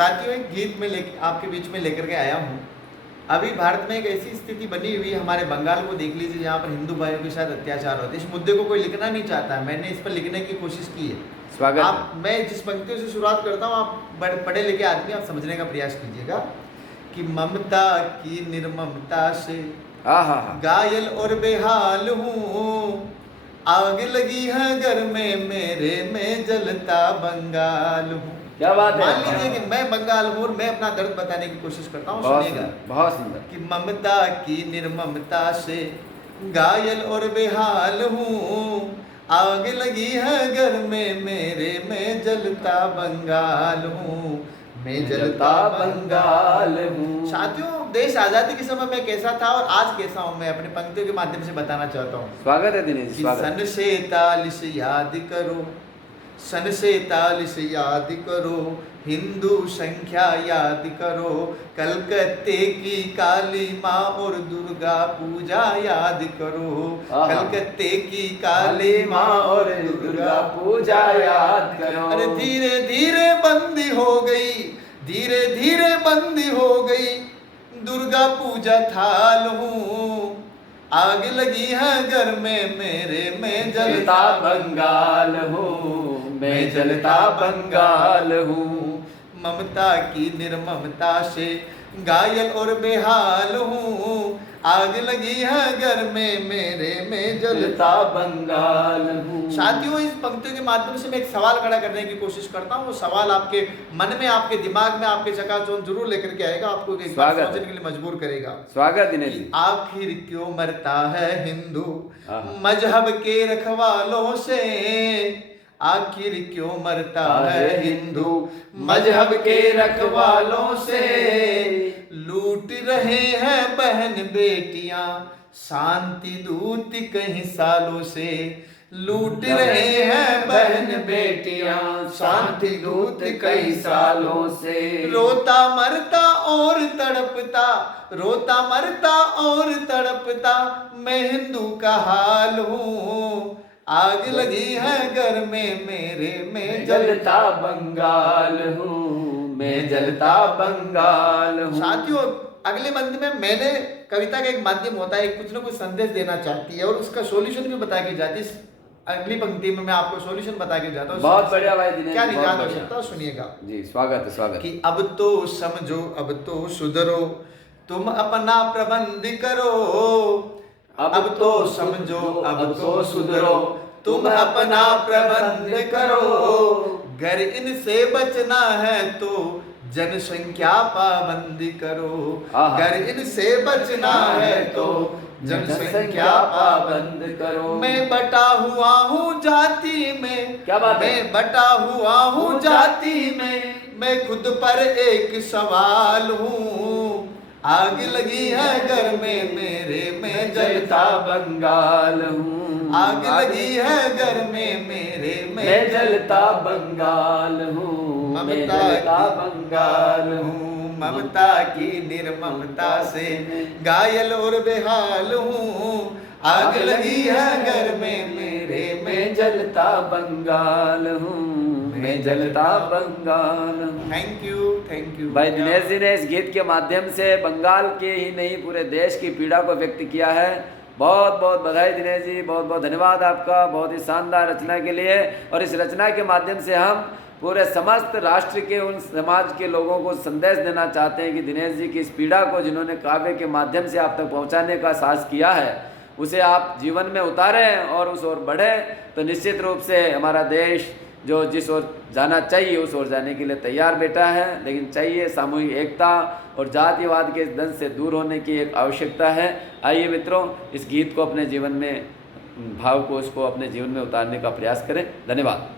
साथियों, एक गीत में आपके बीच में लेकर के आया हूँ। अभी भारत में एक ऐसी स्थिति बनी हुई है, हमारे बंगाल को देख लीजिए, जहाँ पर हिंदू भाइयों के साथ अत्याचार होते हैं। इस मुद्दे को कोई लिखना नहीं चाहता है, मैंने इस पर लिखने की कोशिश की है। स्वागत मैं जिस पंक्तियों से शुरुआत करता हूँ, आप पढ़े लिखे आदमी आप समझने का प्रयास कीजिएगा कि ममता की निर्ममता से घायल और बेहाल हूँ, आग लगी है घर में मेरे, मैं जलता बंगाल हूँ। क्या बात है। मान लीजिए कि मैं बंगाल हूँ और मैं अपना दर्द बताने की कोशिश करता हूँ, सुनिएगा। बहुत सुंदर। कि ममता की निर्ममता से घायल और बेहाल हूँ, आग लगी है घर में मेरे, मैं जलता बंगाल हूँ, मैं जलता बंगाल हूँ। साथियों, देश आजादी के समय में कैसा था और आज कैसा हूँ, मैं अपने पंक्तियों के माध्यम से बताना चाहता हूँ। स्वागत है दिनेश जी। सन 47 याद करो, सन 47 याद करो, हिंदू संख्या याद करो, कलकत्ते की काली माँ और दुर्गा पूजा याद करो, कलकत्ते की काली माँ और दुर्गा पूजा याद करो। अरे धीरे धीरे बंदी हो गई, धीरे धीरे बंदी हो गई, दुर्गा पूजा थाल हूँ, आग लगी है घर में मेरे, मैं जलता बंगाल हूँ, मैं जलता बंगाल हूँ। ममता की निर्ममता से घायल और बेहाल हूँ, आग लगी है घर में मेरे, मैं जलता बंगाल हूँ। साथियों, इस पंक्तियों के माध्यम से मैं एक सवाल खड़ा करने की कोशिश करता हूँ। वो सवाल आपके मन में, आपके दिमाग में, आपके चकाचौंध जरूर लेकर के आएगा, आपको एक बात सोचने के लिए मजबूर करेगा। स्वागत दिनेश जी। आखिर क्यों मरता है हिंदू मजहब के रखवालों से, आखिर क्यों मरता है हिंदू मजहब के रखवालों से, लूट रहे हैं बहन बेटियां शांति दूत कई सालों से, लूट रहे हैं बहन बेटियां शांति दूत कई सालों से। रोता मरता और तड़पता, रोता मरता और तड़पता, मैं हिंदू का हाल हूँ, आग लगी है घर में मेरे, मैं जलता बंगाल हूँ, मैं जलता बंगाल हूँ। साथियों, अगले बंद में मैंने कविता का एक माध्यम होता है, कुछ ना कुछ संदेश देना चाहती है और उसका सॉल्यूशन भी बता के जाती है। अगली पंक्ति में मैं आपको सॉल्यूशन बता के जाता हूँ। बहुत बढ़िया भाई दिनेश, क्या निजात हो सकता है, सुनिएगा जी। स्वागत है, स्वागत। कि अब तो समझो, अब तो सुधरो, तुम अपना प्रबंध करो, अब तो समझो, अब तो सुधरो, तुम अपना प्रबंध करो, घर इनसे बचना है तो जनसंख्या पाबंदी करो, घर इनसे बचना है तो जनसंख्या पाबंद करो। मैं बटा हुआ हूँ जाति में, क्या बात है, मैं बटा हुआ हूँ जाति में, मैं खुद पर एक सवाल हूँ, आग लगी है घर में मेरे, मैं जलता बंगाल हूँ, आग लगी है घर में मेरे, मैं जलता बंगाल हूँ, ममता का बंगाल हूँ, ममता की निर्ममता से घायल और बेहाल हूँ, आग लगी है घर में मेरे, मैं जलता बंगाल हूँ, मैं जलता बंगाल हूँ। थैंक यू भाई दिनेश जी ने इस गीत के माध्यम से बंगाल के ही नहीं पूरे देश की पीड़ा को व्यक्त किया है। बहुत बहुत बधाई दिनेश जी, बहुत बहुत धन्यवाद आपका, बहुत ही शानदार रचना के लिए। और इस रचना के माध्यम से हम पूरे समस्त राष्ट्र के उन समाज के लोगों को संदेश देना चाहते हैं कि दिनेश जी की इस पीड़ा को जिन्होंने काव्य के माध्यम से आप तक पहुंचाने का साहस किया है, उसे आप जीवन में उतारें और उस ओर बढ़ें, तो निश्चित रूप से हमारा देश जो जिस ओर जाना चाहिए उस ओर जाने के लिए तैयार बैठा है। लेकिन चाहिए सामूहिक एकता और जातिवाद के दंश से दूर होने की एक आवश्यकता है। आइए मित्रों, इस गीत को अपने जीवन में, भाव को उसको अपने जीवन में उतारने का प्रयास करें। धन्यवाद।